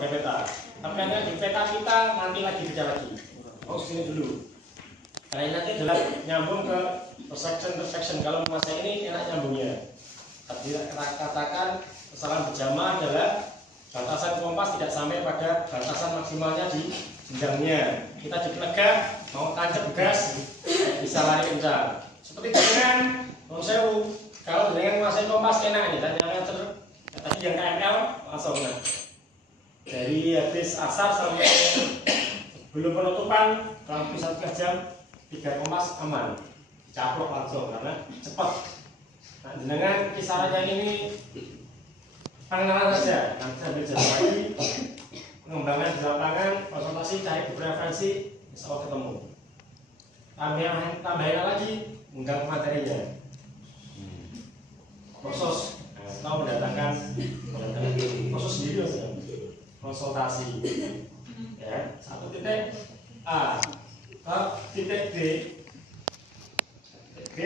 pada peta. Tapi hanya di peta kita nanti lagi beda lagi. Oh sini dulu. Karena ini nanti adalah nyambung ke intersection. Kalau masa ini enak nyambungnya. Tapi katakan kesalahan berjamaah adalah batasan kompas tidak sampai pada batasan maksimalnya di jenjangnya. Kita dipenegak mau tancap gas bisa lari kencang. Seperti dengan Monsewu, kalau dengan menguasai kompas enak nih, tanya tadi yang KML langsung nah. Dari habis asar sampai belum penutupan dalam 1 jam 3 kompas aman, caplok langsung karena cepat. Nah, dengan kisarannya ini pengenalan saja, nanti sambil jalan lagi pengembangan di lapangan, konsultasi cari referensi, insya Allah ketemu. Tambahin lagi mengganggu materinya. Proses atau mendatangkan proses sendiri saja. Konsultasi. Ya, 1 titik A ke titik B. B,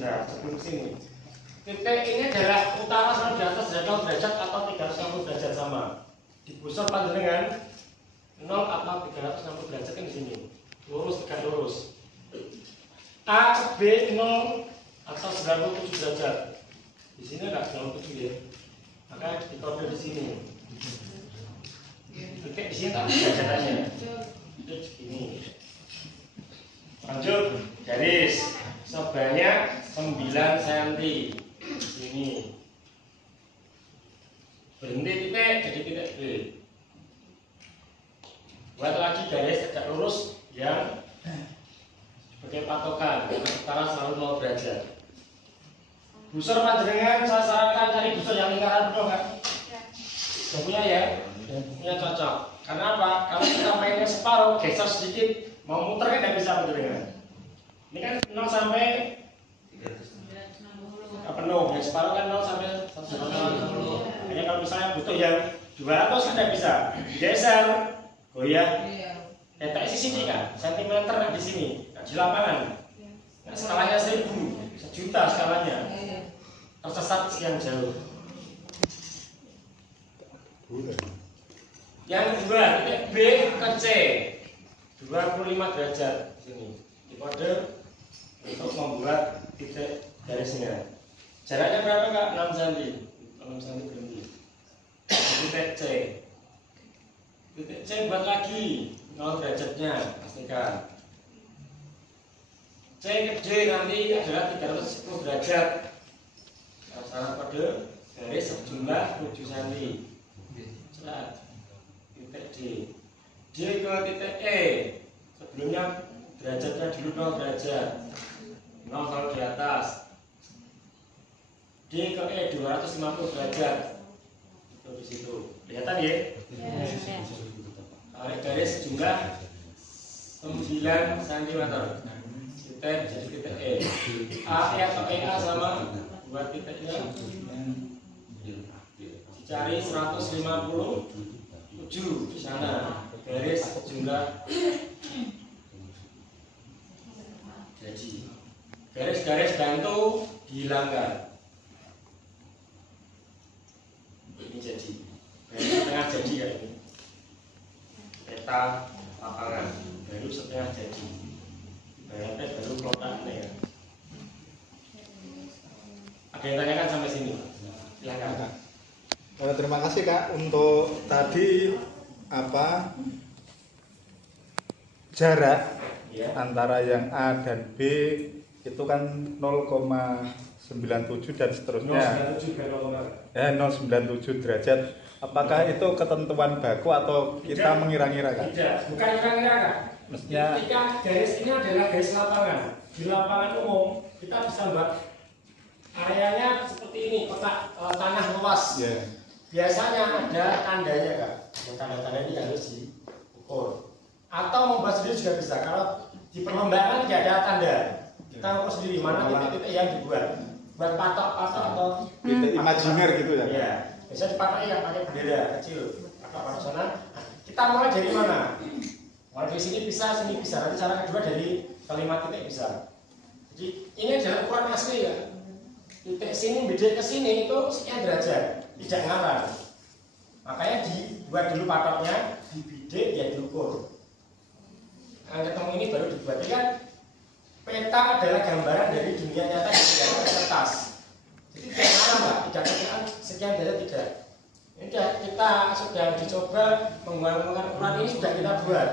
nah, sebelum sini. Titik ini adalah utara sama di atas 0 derajat atau 360 derajat sama. Di pusat panjenengan 0 atau 360 derajat kan di sini. Lurus tegak lurus. A ke B 0 atau 97 derajat. Di sini enggak 97 ya. Maka dikode di sini. Titik di sini tak derajatannya. Itu segini. Lanjut garis sebanyak 9 cm. Sini. Berhenti titik jadi titik B. Buat lagi garis tegak lurus yang sebagai patokan karena utara selalu 0 derajat. Busur panjenengan saya sarankan cari busur yang lingkaran penuh kan? Yang punya ya? Punya cocok. Karena apa? Kalau kita mainnya separuh, geser sedikit, mau muter kan tidak bisa panjenengan. Ini kan 0 sampai penuh, yang separuh kan 0 sampai 150. Jadi kalau misalnya butuh yang 200 kan tidak bisa. Geser, goyah. Tetek sini kan, sentimeter di sini, nah, di lapangan. Nah, skalanya 1000, 1.000.000 skalanya. Tersesat sekian jauh. Yang kedua, titik B ke C, 25 derajat di sini. Dikode untuk membuat titik garisnya. Jaraknya berapa kak? 6 cm. 6 cm berhenti. Titik C. Titik C buat lagi 0 derajatnya, pastikan. C ke D nanti adalah 310 derajat. Salah kode garis sejumlah 7 cm. Celat. Titik D. D ke titik E. Sebelumnya derajatnya dulu 0 derajat. 0 kalau di atas. D ke E 250 derajat. Itu di situ. Kelihatan ya? Tarik garis sejumlah 9 cm. Titik jadi titik E. A atau EA sama buat titiknya dicari 157 di sana. Garis sejumlah jadi garis-garis bantu dihilangkan. Ini jadi garis setengah jadi ya ini. Peta lapangan baru setengah jadi. Bayangkan baru plotannya ya. Ada yang tanyakan sampai sini? Silakan. Terima kasih Kak untuk tadi apa jarak Ya. antara yang A dan B itu kan 0,97 dan seterusnya. 0,97 derajat. Apakah itu ketentuan baku atau kita mengira-ngira Kak? Tidak, bukan mengira-ngira Kak. Mestinya ketika garis ini adalah garis lapangan. Di lapangan umum kita bisa buat areanya seperti ini, kotak tanah luas. yeah. Biasanya ada tandanya Kak. Yang tanda-tanda ini harus diukur. Atau membuat sendiri juga bisa. Kalau di perlombaan tidak ada tanda, kita ukur sendiri mana titik-titik yang dibuat. Buat patok-patok atau titik imajiner gitu ya? Iya. Bisa dipakai yang pakai bendera kecil. Patok sana. Kita mulai dari mana? Mulai dari sini bisa, sini bisa. Nanti cara kedua dari kalimat titik bisa. Jadi ini adalah ukuran asli ya. Titik sini beda ke sini itu sekian derajat, tidak ngarang. Makanya dibuat dulu patoknya, dibidik, ya diukur. Yang ketemu ini baru dibuat. Jadi kan peta adalah gambaran dari dunia nyata yang tidak ada kertas. Jadi jangan Mbak, tidak kemudian sekian dari tidak. Ini kita sudah dicoba menggunakan ukuran ini sudah kita buat.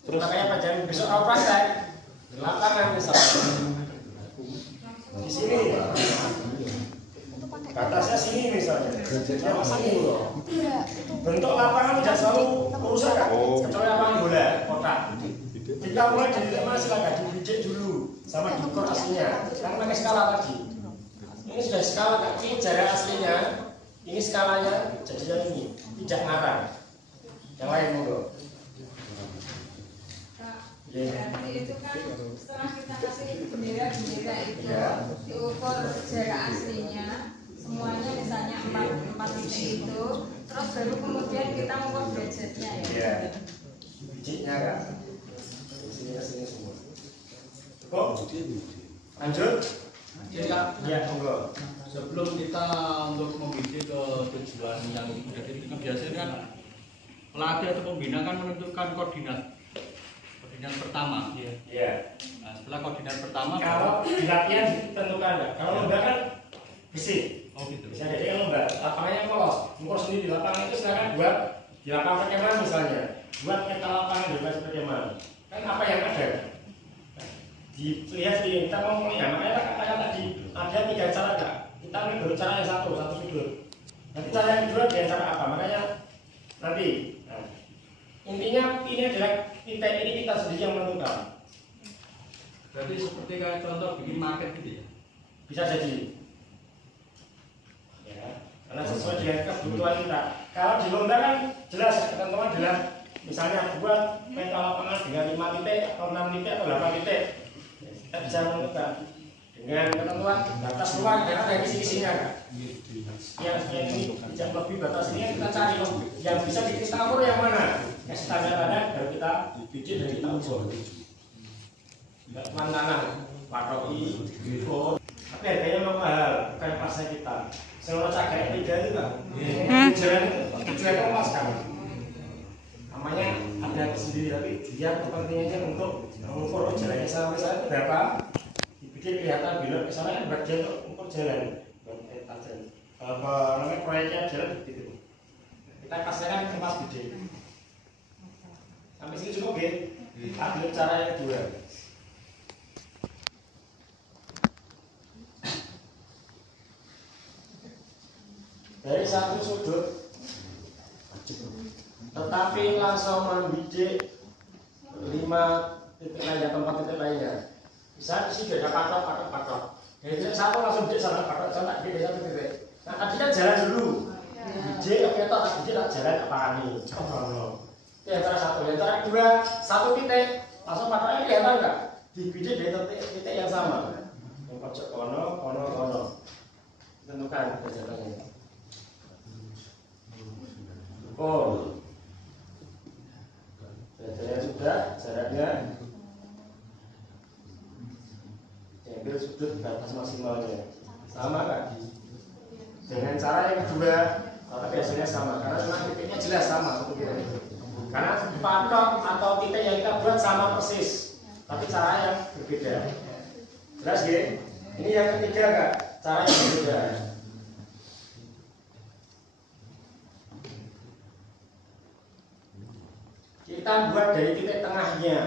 Terus makanya panjang besok mau praktek di lapangan misalnya. Di sini batasnya sini misalnya. Yang sini loh. Bentuk lapangan tidak selalu urusan kan? Kecuali lapangan bola kotak. Jika mulai dari tema silakan dibijak dulu sama diukur aslinya. Karena pakai skala tadi. Ini sudah skala, ini jarak aslinya. Ini skalanya jadinya ini tidak ngarang. Yang lain monggo. Berarti itu kan setelah kita kasih bendera-bendera itu diukur jarak aslinya semuanya misalnya 4 titik itu, terus baru kemudian kita mengukur derajatnya ya. Iya. Bijinya kan. Sini ke sini semua. Kok? Lanjut. Jadi Ya, monggo. sebelum kita untuk membidik ke tujuan yang sudah ditentukan, biasanya kan pelatih atau pembina kan menentukan koordinat pertama. Iya. Nah, setelah koordinat pertama, Kalau di latihan ditentukan enggak? Kalau lomba kan besi. oh gitu. Bisa jadi kan lomba, lapangannya polos. Ngukur sendiri di lapangan itu silakan buat di lapangan perkemahan misalnya. Buat peta lapangan bebas perkemahan. Kan apa yang ada? Dilihat di kita ngomongnya, makanya katakan tadi ada 3 cara enggak? Kita ini baru cara yang satu sudut. Nanti cara yang kedua dengan cara apa? Makanya nanti. Nah, intinya ini adalah titik ini kita sendiri yang menentukan. Berarti seperti kayak contoh bikin market gitu ya. Bisa jadi. Ya, karena sesuai dengan kebutuhan kita. Kalau di lomba kan jelas ketentuan adalah misalnya buat peta lapangan dengan 5 titik atau 6 titik atau 8 titik. Ya, kita bisa menentukan dengan ketentuan batas luar karena ada kisi-kisinya kan. Yang ini jam lebih batas ini kita cari yang bisa kita ukur yang mana. Yang standar-standar baru kita bikin dan kita ukur. Enggak tanah, patroki, ukur. Tapi harganya memang mahal, bukan pasnya kita. Seluruh cagai 3 itu kan, tujuan memuaskan. Namanya ada sendiri, tapi dia kepentingannya untuk mengukur jalannya sampai sana berapa. Dibikin kelihatan bila ke sana kan bagian untuk mengukur jalan. Kalau namanya proyeknya jalan gitu. Kita kasihkan tempat gede. Sampai sini cukup ya. Ambil cara yang kedua. Dari satu sudut, tetapi langsung membidik 5 titik lainnya, tempat titik lainnya. Bisa di sini ada patok. Dari titik satu langsung bidik sama patok, sama bidik satu titik. Nah tadi kan jalan dulu, bidik, oke toh, bidik tak jalan apa nih? Itu antara satu, antara dua, satu titik, langsung patoknya kelihatan nggak? Dibidik dari titik yang sama. Yang pojok kono. Tentukan jalannya. Oh, jaraknya sudah, jaraknya diambil sudut batas maksimalnya sama kan? Dengan cara yang kedua, tapi hasilnya sama karena memang titiknya jelas sama. Karena patok atau titik yang kita buat sama persis, tapi cara yang berbeda. Jelas ya? Ini yang ketiga kak, cara yang berbeda. Kita buat dari titik tengahnya.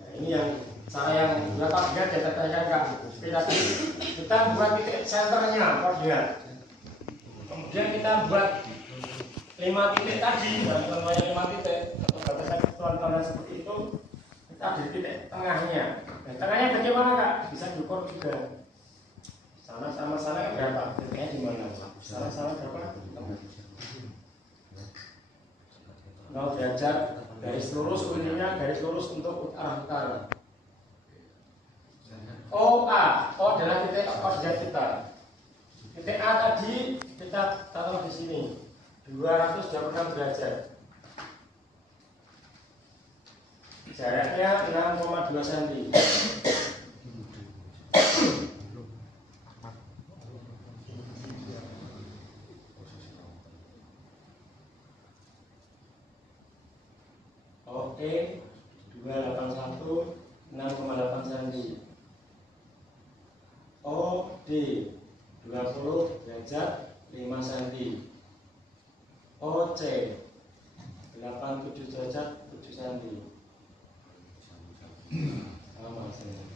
Nah, ini yang cara yang berapa berat ya tertanyakan kak. Kita buat titik senternya koordinat. Kemudian kita buat 5 titik tadi, dan contohnya 5 titik atau batasan contohnya seperti itu. Kita di titik tengahnya. Nah, tengahnya bagaimana kak? Bisa diukur juga. Sama sana berapa? Titiknya di mana? Sama berapa? 0 derajat. Garis lurus ujungnya garis lurus untuk arah utara. OA, O adalah titik koordinat kita. Titik A tadi kita taruh di sini 226 derajat. Jaraknya 6,2 cm. Oke, 281 6,8 cm. OD 20 derajat 5 cm. OC 87 derajat 7 cm. Sama sini.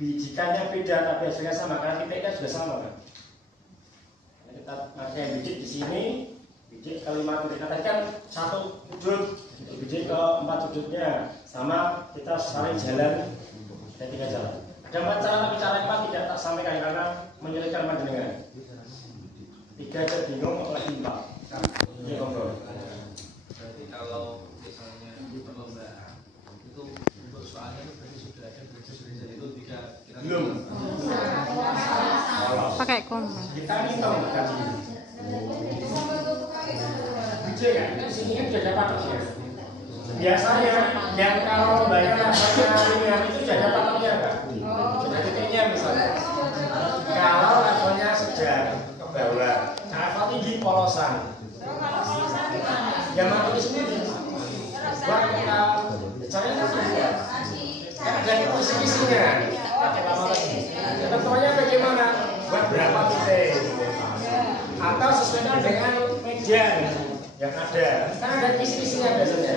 Bijikannya beda tapi hasilnya sama karena titiknya juga sama kan. Kita pakai biji di sini, biji ke 5 titik tadi kan 1 sudut, biji ke 4 sudutnya sama, kita saling jalan ada 3 jalan. Ada 4 cara tapi cara 4 tidak tak sampaikan karena menyulitkan panjenengan. 3 aja bingung apalagi 4. Ini ngobrol. Berarti kalau misalnya perlombaan itu untuk soalnya itu berarti sudah ada belajar itu tidak Belum. Pakai kom. Kita hitung gaji. Biji kan, di sini kan sudah dapat patoknya. Biasanya yang kalau bayar rasanya itu sudah dapat patoknya kan? Sudah titiknya misalnya. Kalau levelnya sedang ke bawah, level tinggi polosan. Yang mati sendiri. Buat kita caranya kan ada kisi-kisinya. Tentunya bagaimana? Buat berapa titik? Atau sesuaikan dengan meja yang ada. Kan ada kisi-kisinya biasanya.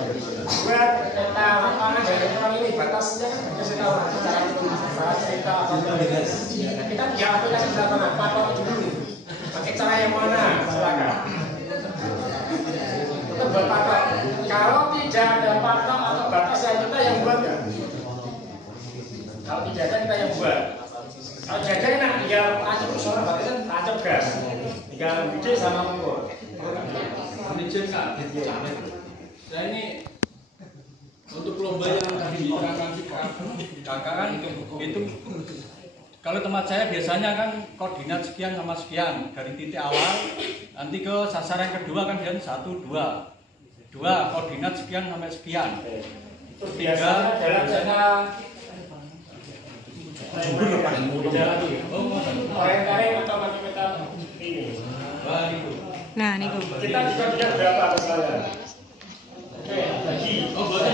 Buat peta lapangan dan orang ini batasnya kan dikasih tahu cara cerita atau kita tidak aplikasi di lapangan. Patok dulu. Pakai cara yang mana? Silakan. Itu buat patok. Kalau tidak ada patok atau batas kita yang buat ya. Kalau tidak ada kita yang buat. Kalau jaga enak, tinggal tancap suara batasan, tancap gas. Tinggal gede sama mengukur. Izin Kak, saya ini untuk lomba yang tadi diterangkan kakak kan itu kalau tempat saya biasanya kan koordinat sekian sama sekian dari titik awal nanti ke sasaran kedua kan biasanya 1, 2 koordinat sekian sampai sekian. Itu biasanya dalam jangka Orang-orang atau peta ini. Wah itu. Nah, niku. Kita juga tidak berapa misalnya. Oke, lagi. Oh, boleh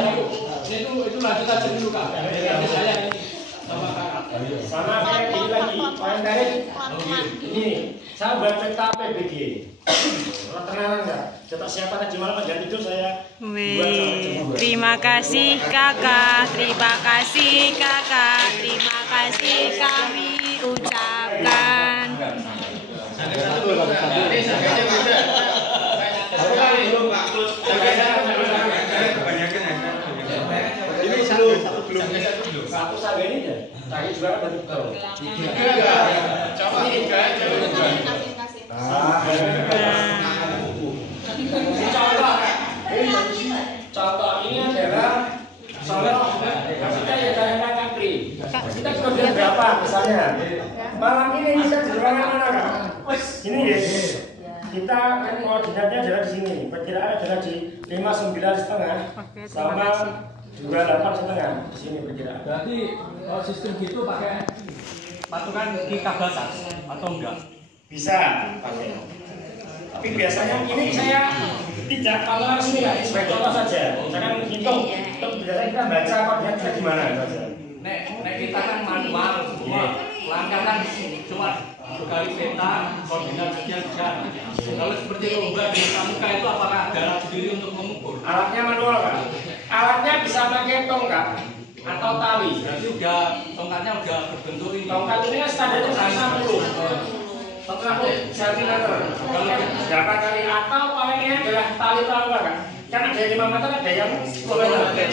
itu lanjut aja dulu Kak. Dari saya ini sama Kakak. Sama kayak ini lagi. Orang-orang ini. Saya buat peta PBG. Kalau tenanan enggak? Cetak siapa tadi malam aja tidur saya. Wih, terima kasih kakak, terima kasih kakak, terima kasih kami ucapkan. Ini belum satu saga ini ya. Tadi juga ada betul. Tiga. Coba tiga aja. Contoh ini adalah contoh kita ya tanyakan kapri. Kita kemudian berapa misalnya? Malam ini kita di ruangan mana kan? Ini ya. Kita kan koordinatnya adalah di sini. Perkiraan adalah di 59,5 sama 28,5 di sini perkiraan. Berarti sistem gitu pakai patokan kita batas atau enggak? Bisa pakai. Tapi biasanya ini saya tidak kalau resmi ya, sebagai contoh saja. Jangan hitung. Biasanya kita baca koordinatnya di mana saja. Nek kita kan manual semua. Langkah kan cuma sekali peta koordinat sekian. Kalau seperti lomba di pramuka itu apakah ada alat sendiri untuk mengukur? Alatnya manual kan? Alatnya bisa pakai tongkat atau tali. Berarti udah tongkatnya udah berbentuk ini. Tongkat ini standarnya 60 cm. Kalau berapa kali atau palingnya adalah tali pramuka kan? Kan ada 5 meter, ada yang 10 meter.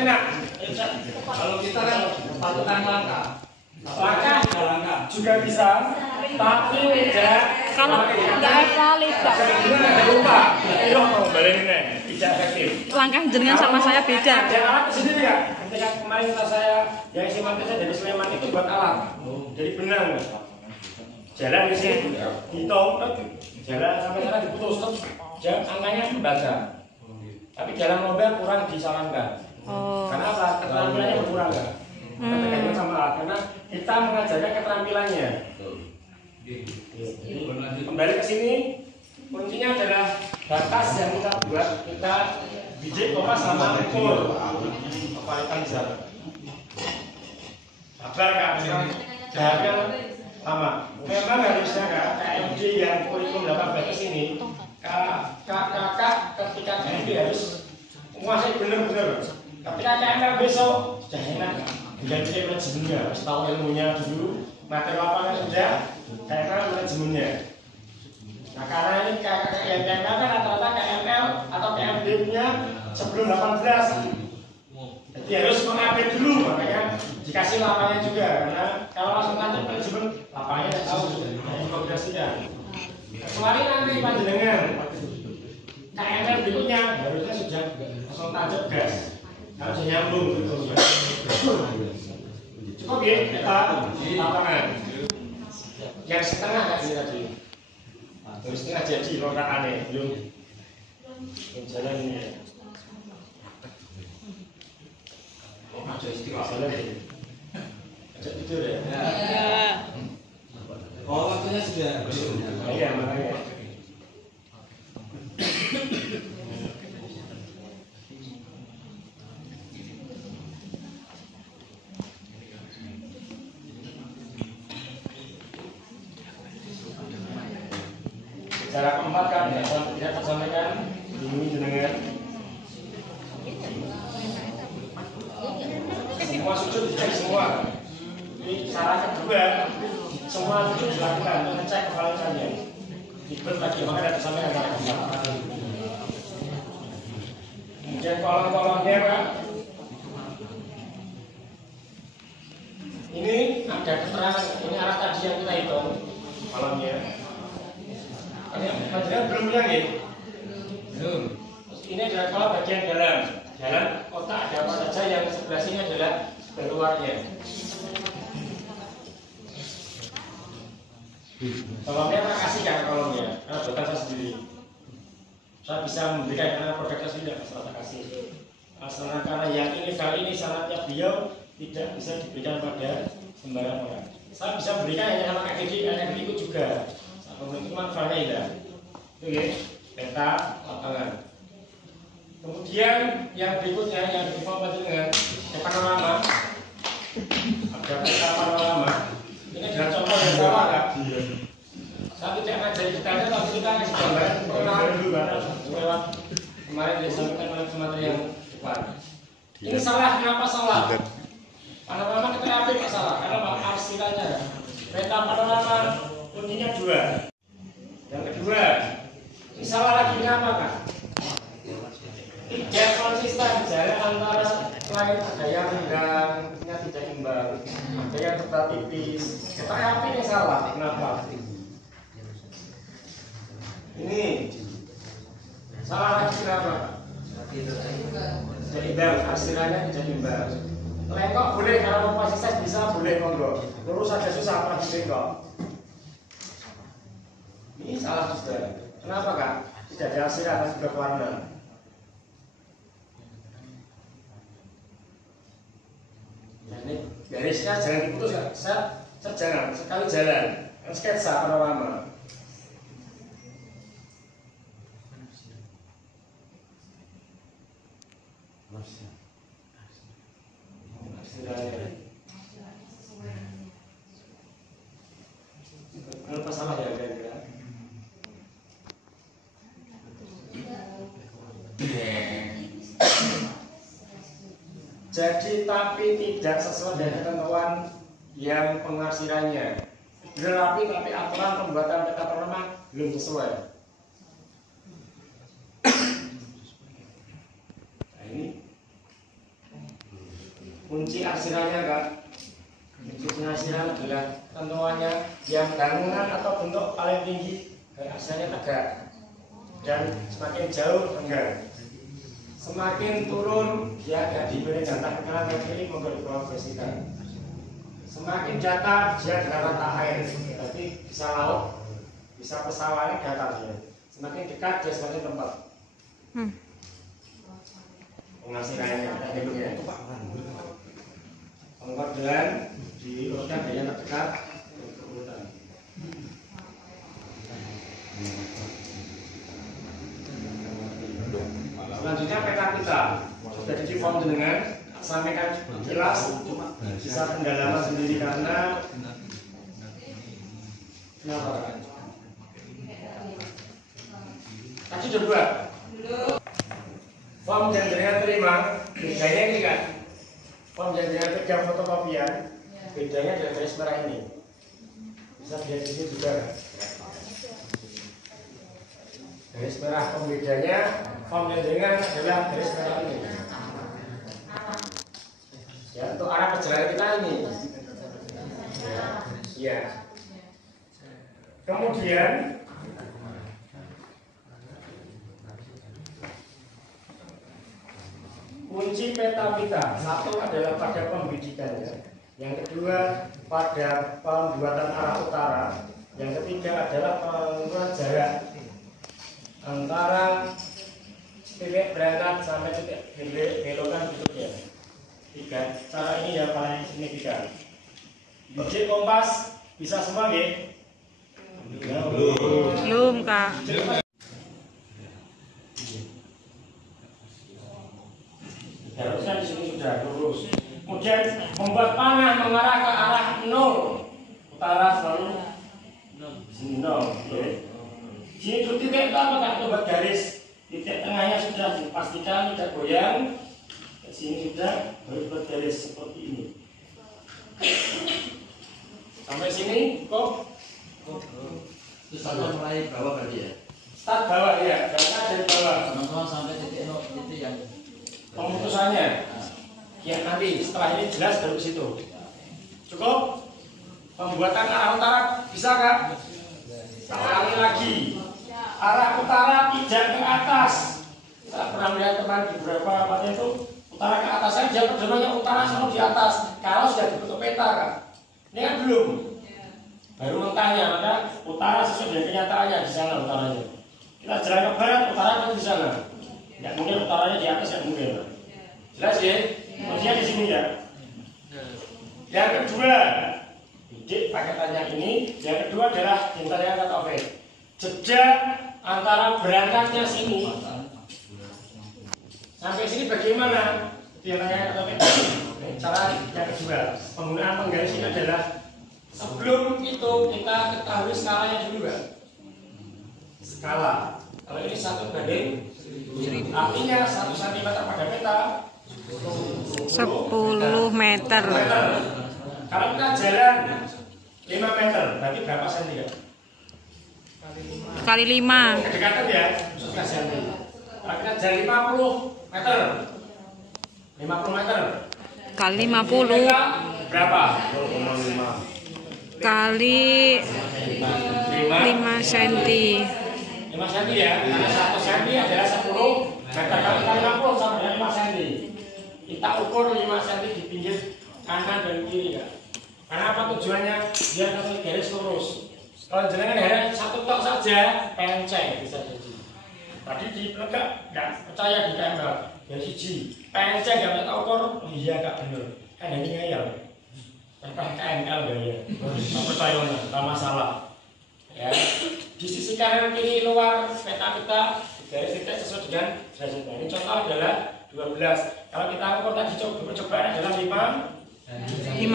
Enak. Kalau kita kan patokan langkah. Langkah juga bisa, tapi tidak. Kalau nggak valid, Kak. Ada lupa. Itu mau balik ini tidak efektif. Langkah jenengan sama saya beda. Ada alat sendiri ya. Ketika kemarin kita saya yang isi mantisnya dari Sleman itu buat alat, dari benang. Jalan di sini, hitung, jalan sampai sana diputus, jam angkanya membaca. Tapi dalam lomba kurang disarankan. Karena apa? Keterampilannya berkurang kan? Tergantung sama alat, karena kita mengajarkan keterampilannya. Jadi, kembali ke sini, kuncinya adalah batas yang kita buat, kita bidik koma sama ukur kepalitan jarak. Sabar Kak, jaraknya lama. Memang harusnya Kak, KMD yang kurikulum 18 ini kakak ketika KMD harus menguasai benar-benar. Ketika KML besok sudah enak, ganti manajemennya, harus tahu ilmunya dulu, materi lapangan sudah, KML manajemennya. Nah karena ini KML kan rata-rata KML atau KMD punya sebelum 18. Jadi harus mengupdate dulu, makanya dikasih lapangannya juga. Karena kalau langsung lanjut manajemen, lapangannya tidak tahu, hanya koordinasikan. Kecuali nanti panjenengan KML berikutnya harusnya sudah langsung tancap gas, harus nyambung gitu. Cukup ya kita lapangan. Yang setengah kayak ini tadi. Terus setengah jadi lokakannya belum jalan ini. Aja istiqomah jalan ini. Aja tidur ya. Oh, waktunya sudah. Iya makanya. Cara keempat kan tidak tersampaikan bingung jenengan. Semua sujud dicek semua. Ini cara kedua, semua sujud dilakukan untuk ngecek kepalitannya. Ikut lagi makanya tidak tersampaikan cara keempat. Kemudian kolom-kolomnya Pak. Ini ada keterangan, ini arah tadi yang kita hitung kolomnya. Panjenengan belum bilang ya? Belum. Ini adalah kalau bagian dalam. Dalam kotak ada apa saja yang sebelah sini adalah keluarnya. Kolomnya saya kasih kan kolomnya, karena bukan saya sendiri. Saya bisa memberikan karena produk saya sendiri, saya kasih. Karena yang ini kali ini syaratnya beliau tidak bisa diberikan pada sembarang orang. Saya bisa berikan hanya sama KDD ikut juga. Pengumuman faedah, itu ya, peta lapangan. Kemudian yang berikutnya yang diinformasi dengan panorama, ada peta panorama. Ini adalah contoh yang sama kan? Saya tidak ngajari detailnya, tapi kita ngasih gambaran pengenalan dulu karena lewat kemarin disampaikan oleh materi yang depan. Ini salah, kenapa salah? Panorama kita ambil salah, karena arsilannya peta panorama kuncinya 2. Yang kedua, ini salah lagi apa Kak? Tidak konsisten jarak antara lain, ada yang renggang, tidak imbang, ada yang tetap tipis. Kita yakin ini salah, kenapa? Ini salah lagi kenapa? Tidak imbang, hasilnya tidak imbang. Lengkok boleh, kalau mau konsisten bisa boleh monggo. Lurus saja susah, apa bengkok? Ini salah juga. Kenapa Kak? Tidak ada hasil atas juga warna. Nah, ini garisnya jangan diputus Kak. Saya jangan sekali jalan. Sketsa panorama. Kenapa salah ya kira-kira? Jadi tapi tidak sesuai dengan ketentuan yang pengarsirannya. Rapi tapi aturan pembuatan peta panorama belum sesuai. Nah ini kunci arsirannya Kak. Kunci arsiran adalah ketentuannya yang bangunan atau bentuk paling tinggi arsirannya tegak dan semakin jauh enggak. Semakin turun dia agak diberi jatah tekanan yang kiri monggo diprogresikan. Semakin jatah dia dalam rata air, berarti bisa laut, bisa pesawatnya datar dia. Semakin dekat dia semakin tempat. Pengasirannya kita hitung ya. Pengkodean diurutkan dari yang terdekat ke urutan. pita sudah di form dengan sampaikan jelas, bisa pendalaman sendiri karena kenapa? Tadi udah buat form yang dengan terima, bedanya ini kan form yang dengan pegang fotokopian, bedanya dengan garis merah ini. Bisa dilihat di sini juga. Garis merah pembedanya form yang dengan adalah garis merah ini. Ya, untuk arah perjalanan kita ini. Ya. Kemudian kunci peta-pita, satu adalah pada pembidikannya, yang kedua pada pembuatan arah utara, yang ketiga adalah pengukuran jarak antara titik berangkat sampai titik belokan berikutnya. Tiga cara ini yang paling signifikan. Biji kompas bisa semua ya? Belum, Kak. Harusnya di sini sudah lurus. Kemudian membuat panah mengarah ke arah 0, utara selalu sini 0. Sini tuh titik itu apa? Buat garis. Titik tengahnya sudah dipastikan tidak goyang. Di sini sudah buat garis seperti ini. Sampai sini kok. Terus kita mulai bawah berarti ya? Start bawah ya, berangkat dari bawah. Teman-teman sampai titik yang Pemutusannya. Ya nanti setelah ini jelas baru ke situ. Cukup? Pembuatan arah utara bisa Kak? Ulangi lagi. Arah utara tidak ke atas. Saya pernah melihat teman di beberapa tempat itu utara ke atas saja, pedomannya utara selalu di atas. Kalau sudah dibentuk peta Kak. Ini kan belum. Baru mentahnya, maka utara sesuai dengan kenyataannya di sana utaranya. Kita jalan ke barat, utara pun di sana. Tidak mungkin utaranya di atas, tidak mungkin. Jelas ya? Kemudian di sini ya. Yang kedua, didik paketannya ini. Yang kedua adalah ditanyakan ke Taufik. Jeda antara berangkatnya sini sampai sini bagaimana? Dia tanya ke Taufik. Cara yang kedua, penggunaan penggaris ini adalah sebelum itu kita ketahui skalanya dulu kan? Skala. Kalau ini 1/1000, artinya 1 cm pada peta 10 meter. Kalau kita jalan 5 meter, berarti berapa senti ya? Kali 5. Kedekatan ya, 11 senti. Kalau kita jalan 50 meter, 50 meter. Kali 50. Berapa? Kali 5 cm. 5 cm ya, karena 1 cm adalah 10 meter kali 50 sama dengan 5 cm. Kita ukur 5 cm di pinggir kanan dan kiri ya. Karena apa tujuannya? Biar satu garis lurus. Kalau jenengan hanya satu tok saja, penceng bisa jadi. Tadi di pelegak nggak percaya di tembak, dari siji penceng nggak bisa ukur. Oh iya Kak bener, kan ini ngayal. Tentang KNL gaya, nggak percaya nggak masalah. Ya, di sisi kanan kiri luar peta kita garis titik sesuai dengan derajatnya. Ini contoh adalah 12. Kalau kita ukur tadi percobaan adalah 5 cm. Ini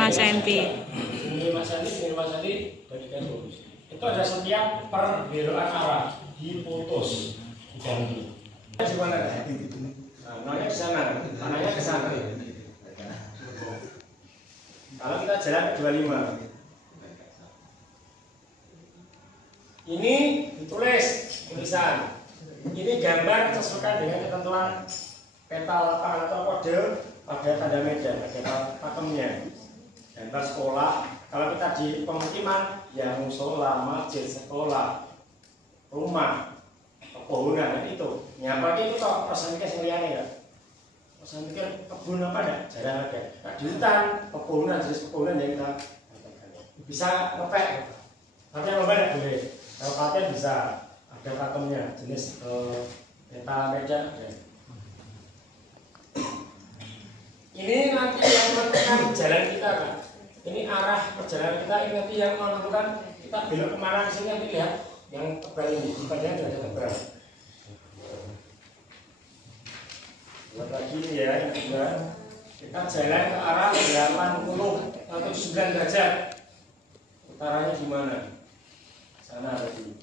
5 cm, ini 5 cm, bagikan lurus. Itu ada setiap perbelokan arah diputus, diganti. Di mana? Nah, nolnya di sana, tanahnya ke sana. Kalau kita jalan ke 25, ini ditulis tulisan. Ini gambar sesuai dengan ketentuan peta lapangan atau kode pada tanda medan, ada pakemnya. Gambar sekolah. Kalau kita di pemukiman, ya musola, masjid, sekolah, rumah, pepohonan itu. Nyapa itu kok persen mikir seliane ya. Persen mikir kebun apa enggak? Jarang ada. Nah, di hutan, pepohonan jenis pepohonan yang kita bisa ngepek. Tapi yang ngepek boleh. Kalau paten bisa ada pakemnya jenis peta medan ada. Ini nanti yang menentukan jalan kita kan. Ini arah perjalanan kita, ini nanti yang menentukan kita belok kemana. Di sini nanti lihat yang tebal ini, badannya sudah tebal. Buat lagi ya, yang kedua. Kita jalan ke arah 80 atau 9 derajat. Utaranya gimana? Sana tadi.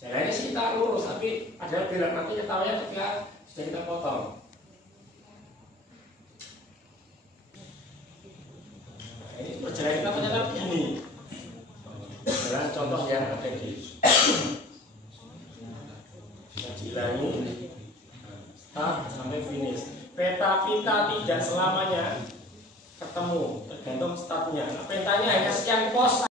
Jalannya sih kita lurus, tapi ada belok nanti ketahuan ketika sudah kita potong. Nah, ini perjalanan kita ternyata begini. Jalan contoh yang ada di diulangi start sampai finish. Peta kita tidak selamanya ketemu, tergantung startnya. Nah, petanya hanya sekian pos